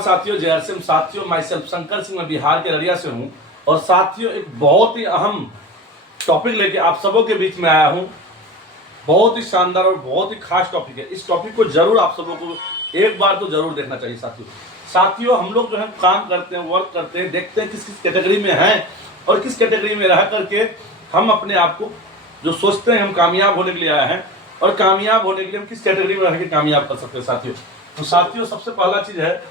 साथियों, जय हर सिंह। साथियों, मैं शंकर सिंह, मैं बिहार के अररिया से हूं। और साथियों, एक बहुत ही अहम टॉपिक लेके आप सबों के बीच में आया हूं। बहुत ही शानदार और बहुत ही खास टॉपिक है। इस टॉपिक को जरूर आप सबों को एक बार तो जरूर देखना चाहिए। साथियों, हम लोग जो है काम करते हैं, वर्क करते हैं, देखते हैं किस किस कैटेगरी में हैं और किस कैटेगरी में रह करके हम अपने आप को जो सोचते हैं हम कामयाब होने के लिए आए हैं, और कामयाब होने के लिए हम किस कैटेगरी में रह के कामयाब कर सकते हैं। साथियों, सबसे पहला चीज है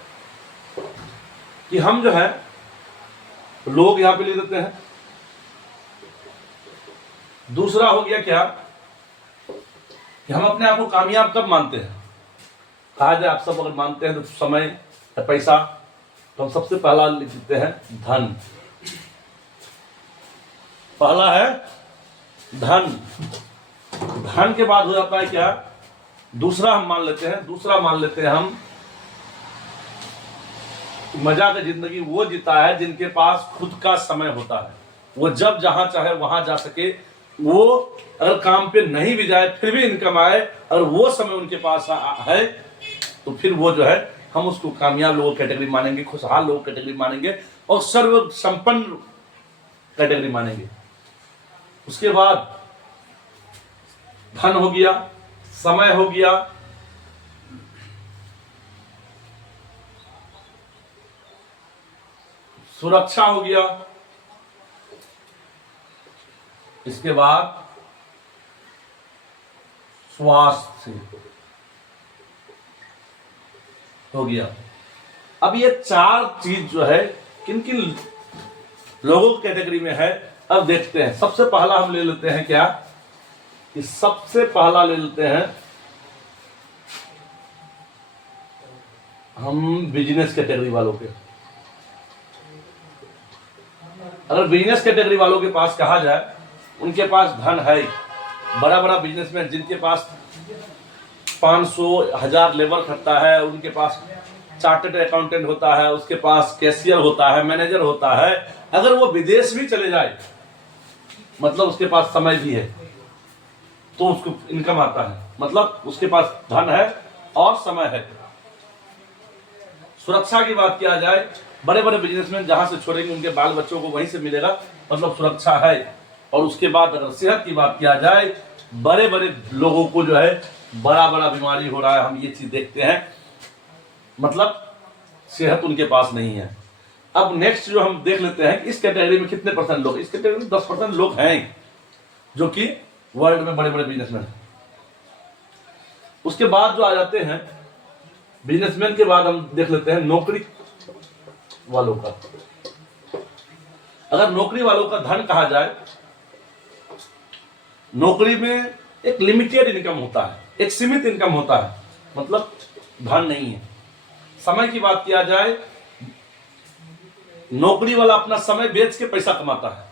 कि हम जो है लोग यहां पे ले देते हैं। दूसरा हो गया क्या कि हम अपने आप को कामयाब कब मानते हैं। कहा जाए आप सब अगर मानते हैं तो समय या पैसा, तो हम सबसे पहला लिख देते हैं धन। पहला है धन। धन के बाद हो जाता है क्या, दूसरा हम मान लेते हैं हम मजा का जिंदगी वो जीता है जिनके पास खुद का समय होता है। वो जब जहां चाहे वहां जा सके। वो अगर काम पे नहीं भी जाए फिर भी इनकम आए, अगर वो समय उनके पास है तो फिर वो जो है हम उसको कामयाब लोगों कैटेगरी मानेंगे, खुशहाल लोगों कैटेगरी मानेंगे और सर्व संपन्न कैटेगरी मानेंगे। उसके बाद धन हो गया, समय हो गया, सुरक्षा हो गया, इसके बाद स्वास्थ्य हो गया। अब ये चार चीज जो है किन किन लोगों की कैटेगरी में है, अब देखते हैं। सबसे पहला हम ले लेते हैं क्या कि सबसे पहला ले लेते हैं हम बिजनेस कैटेगरी वालों के। अगर बिजनेस कैटेगरी वालों के पास कहा जाए, उनके पास धन है, बड़ा बड़ा बिजनेसमैन जिनके पास 500,000 लेबर खटता है, उनके पास चार्टर्ड अकाउंटेंट होता है, उसके पास कैशियर होता है, मैनेजर होता है, अगर वो विदेश भी चले जाए, मतलब उसके पास समय भी है तो उसको इनकम आता है, मतलब उसके पास धन है और समय है। सुरक्षा की बात किया जाए, बड़े बड़े बिजनेसमैन जहां से छोड़ेंगे उनके बाल बच्चों को वहीं से मिलेगा, मतलब सुरक्षा है। और उसके बाद अगर सेहत की बात किया जाए, बड़े बड़े लोगों को जो है बड़ा बड़ा बीमारी हो रहा है, हम ये चीज देखते हैं, मतलब सेहत उनके पास नहीं है। अब नेक्स्ट जो हम देख लेते हैं इस कैटेगरी में कितने परसेंट लोग, इस कैटेगरी में 10% लोग हैं जो कि वर्ल्ड में बड़े बड़े बिजनेसमैन हैं। उसके बाद जो आ जाते हैं बिजनेसमैन के बाद हम देख लेते हैं नौकरी वालों का। अगर नौकरी वालों का धन कहा जाए, नौकरी में एक लिमिटेड इनकम होता है, एक सीमित इनकम होता है, मतलब धन नहीं है। समय की बात किया जाए, नौकरी वाला अपना समय बेच के पैसा कमाता है।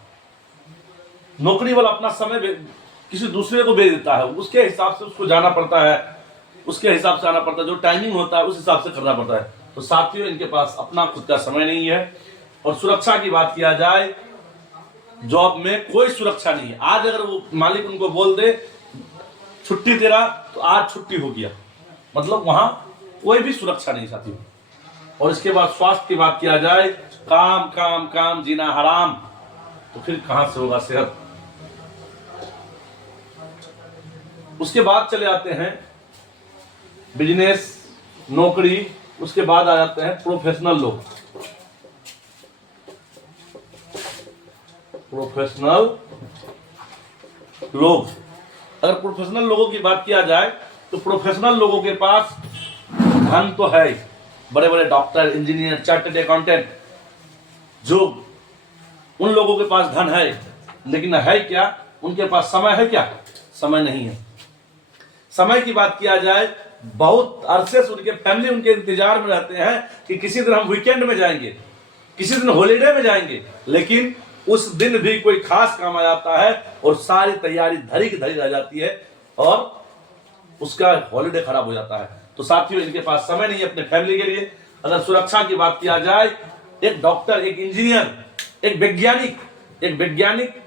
नौकरी वाला अपना समय किसी दूसरे को बेच देता है, उसके हिसाब से उसको जाना पड़ता है, उसके हिसाब से आना पड़ता है, जो टाइमिंग होता है उस हिसाब से करना पड़ता है। तो साथियों, इनके पास अपना खुद का समय नहीं है। और सुरक्षा की बात किया जाए, जॉब में कोई सुरक्षा नहीं है। आज अगर वो मालिक उनको बोल दे छुट्टी तेरा, तो आज छुट्टी हो गया, मतलब वहां कोई भी सुरक्षा नहीं साथियों। और इसके बाद स्वास्थ्य की बात किया जाए, काम काम काम जीना हराम, तो फिर कहां से होगा सेहत। उसके बाद चले आते हैं बिजनेस, नौकरी, उसके बाद आ जाते हैं प्रोफेशनल लोग। प्रोफेशनल लोग, अगर प्रोफेशनल लोगों की बात किया जाए तो प्रोफेशनल लोगों के पास धन तो है, बड़े बड़े डॉक्टर, इंजीनियर, चार्टर्ड अकाउंटेंट, जो उन लोगों के पास धन है, लेकिन है क्या उनके पास समय है क्या, समय नहीं है। समय की बात किया जाए, बहुत अरसे से उनके फैमिली उनके इंतजार में रहते हैं कि किसी दिन हम वीकेंड में जाएंगे, किसी दिन हॉलीडे में जाएंगे, लेकिन उस दिन भी कोई खास काम आ जाता है और सारी तैयारी धरी की धरी रह जाती है और उसका हॉलीडे खराब हो जाता है। तो साथियों, इनके पास समय नहीं है अपने फैमिली के लिए। अगर सुरक्षा की बात किया जाए, एक डॉक्टर, एक इंजीनियर, एक वैज्ञानिक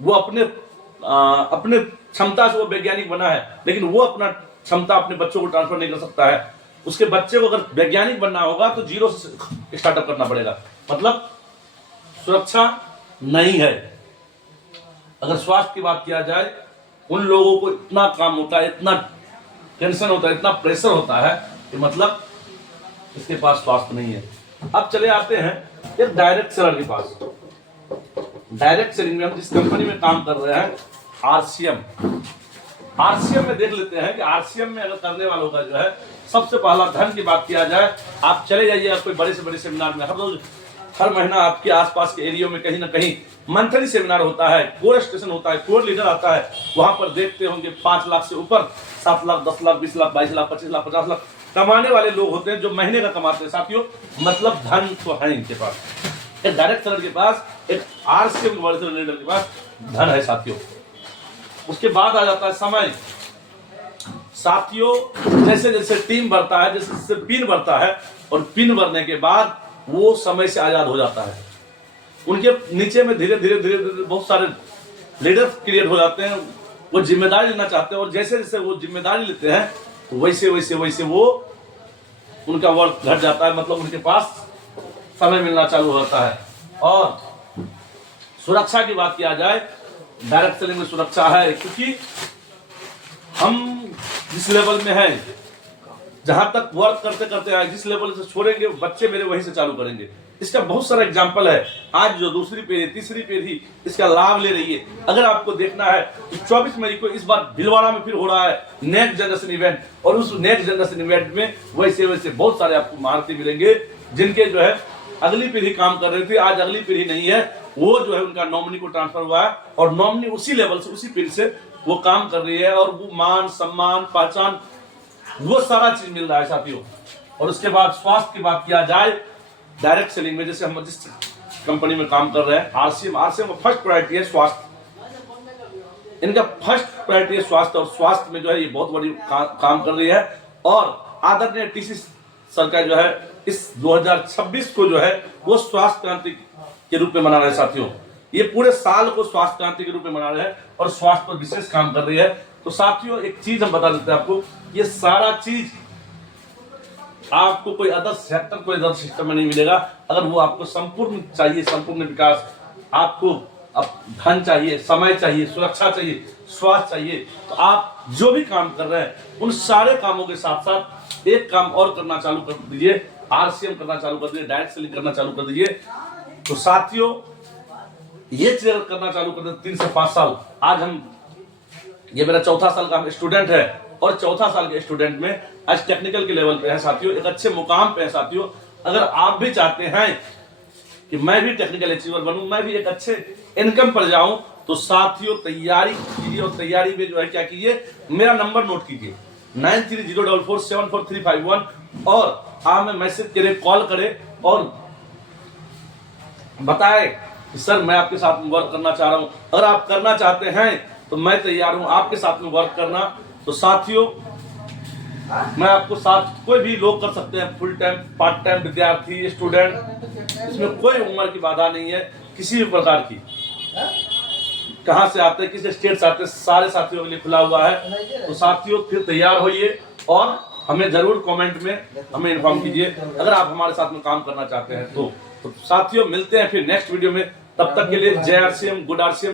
वो अपने क्षमता से वो वैज्ञानिक बना है, लेकिन वो अपना क्षमता अपने बच्चों को ट्रांसफर नहीं कर सकता है। उसके बच्चे को अगर वैज्ञानिक बनना होगा तो जीरो से स्टार्टअप करना पड़ेगा। मतलब सुरक्षा नहीं है। अगर स्वास्थ्य की बात किया जाए, उन लोगों को इतना काम होता है, इतना टेंशन होता है, इतना प्रेशर होता है कि मतलब इसके पास स्वास्थ्य नहीं है। अब चले आते हैं एक डायरेक्ट सेलर के पास। डायरेक्ट सेलिंग में हम जिस कंपनी में काम कर रहे हैं, आरसीएम में देख लेते हैं कि आरसीएम में अगर करने वालों का जो है, सबसे पहला धन की बात किया जाए, आप चले जाइए कोई बड़े से बड़े सेमिनार में, हर रोज हर महीना आपके आसपास के एरिया में कहीं ना कहीं मंथली सेमिनार होता है, कोर स्टेशन होता है, कोर लीडर आता है, वहां पर देखते होंगे 5 लाख से ऊपर, 7 लाख, 10 लाख, 20 लाख, 22 लाख, 25 लाख, 50 लाख कमाने वाले लोग होते हैं, जो महीने का कमाते हैं साथियों। मतलब धन तो है इनके पास, एक डायरेक्ट सेलर के पास, एक आरसीएम लीडर के पास धन है साथियों। उसके बाद आ जाता है समय। साथियों जैसे जैसे टीम बढ़ता है, जैसे जैसे पिन बढ़ता है, और पिन बढ़ने के बाद वो समय से आजाद हो जाता है। उनके नीचे में धीरे धीरे धीरे धीरे बहुत सारे लीडर्स क्रिएट हो जाते हैं, वो जिम्मेदारी लेना चाहते हैं, और जैसे जैसे वो जिम्मेदारी लेते हैं तो वैसे वैसे वैसे वो उनका वर्क घट जाता है, मतलब उनके पास समय मिलना चालू होता है। और सुरक्षा की बात किया जाए, डायरेक्ट सेलिंग में सुरक्षा है, क्योंकि हम जिस लेवल में हैं, जहां तक वर्क करते करते आए, जिस लेवल से छोड़ेंगे बच्चे मेरे वहीं से चालू करेंगे। इसका बहुत सारा एग्जांपल है। आज जो दूसरी पीढ़ी, तीसरी पीढ़ी इसका लाभ ले रही है। अगर आपको देखना है तो 24 मई को इस बार भीलवाड़ा में फिर हो रहा है नेक्स्ट जनरेशन इवेंट, और उस नेक्स्ट जनरेशन इवेंट में वैसे वैसे बहुत सारे आपको महारथी मिलेंगे, जिनके जो है अगली पीढ़ी काम कर रही थी, आज अगली पीढ़ी नहीं है, वो जो है उनका नॉमिनी को ट्रांसफर हुआ है, और नॉमिनी उसी लेवल से, उसी पीढ़ी से वो काम कर रही है, और वो मान, सम्मान, पहचान, वो सारा चीज मिल रहा है साथियों। और उसके बाद स्वास्थ्य की बात किया जाए, डायरेक्ट सेलिंग में जैसे हम जिस कंपनी में काम कर रहे हैं, आरसीएम का फर्स्ट प्रायोरिटी है स्वास्थ्य। इनका फर्स्ट प्रायोरिटी है स्वास्थ्य, और स्वास्थ्य में जो है ये बहुत बड़ी काम कर रही है। और आदरणीय टीसी सरकार जो है इस 2026 को जो है वो स्वास्थ्य क्रांति के रूप में मना रहे हैं साथियों। ये पूरे साल को स्वास्थ्य क्रांति के रूप में मना रहे हैं, और स्वास्थ्य पर विशेष काम कर रही है। तो साथियों एक चीज हम बता देते हैं आपको, ये सारा चीज आपको कोई अदर सेक्टर, कोई अदर सिस्टम में नहीं मिलेगा। अगर वो आपको संपूर्ण चाहिए, संपूर्ण विकास, आपको अब धन चाहिए, समय चाहिए, सुरक्षा चाहिए, स्वास्थ्य चाहिए, तो आप जो भी काम कर रहे हैं उन सारे कामों के साथ साथ एक काम और करना चालू कर दीजिए, आरसीएम करना चालू कर दीजिए, डायरेक्ट सेलिंग करना चालू कर दीजिए। तो साथियों ये चीज करना चालू कर दें 3 से 5 साल। आज ये मेरा 4था साल का स्टूडेंट है, और 4था साल के स्टूडेंट में आज टेक्निकल के लेवल पे है साथियों, एक अच्छे मुकाम पे है साथियों। अगर आप भी चाहते हैं कि मैं भी टेक्निकल अचीवर बनूं, मैं भी एक अच्छे इनकम पर जाऊं, तो साथियों तैयारी कीजिए, और तैयारी में जो है क्या कीजिए, मेरा नंबर नोट कीजिए 9304474351, और आप में मैसेज करें, कॉल करें, और बताएं कि सर मैं आपके साथ में वर्क करना चाह रहा हूं। अगर आप करना चाहते हैं तो मैं तैयार हूं आपके साथ में वर्क करना। तो साथियों मैं आपको साथ, कोई भी लोग कर सकते हैं, फुल टाइम, पार्ट टाइम, विद्यार्थी, स्टूडेंट, इसमें कोई उम्र की बाधा नहीं है किसी भी प्रकार की। कहां से आते हैं, किस स्टेट से आते हैं, सारे साथियों के लिए खुला हुआ है। तो साथियों फिर तैयार होइए, और हमें जरूर कमेंट में हमें इन्फॉर्म कीजिए अगर आप हमारे साथ में काम करना चाहते हैं। तो साथियों मिलते हैं फिर नेक्स्ट वीडियो में, तब तक के लिए जय आरसीएम, गुड आरसीएम।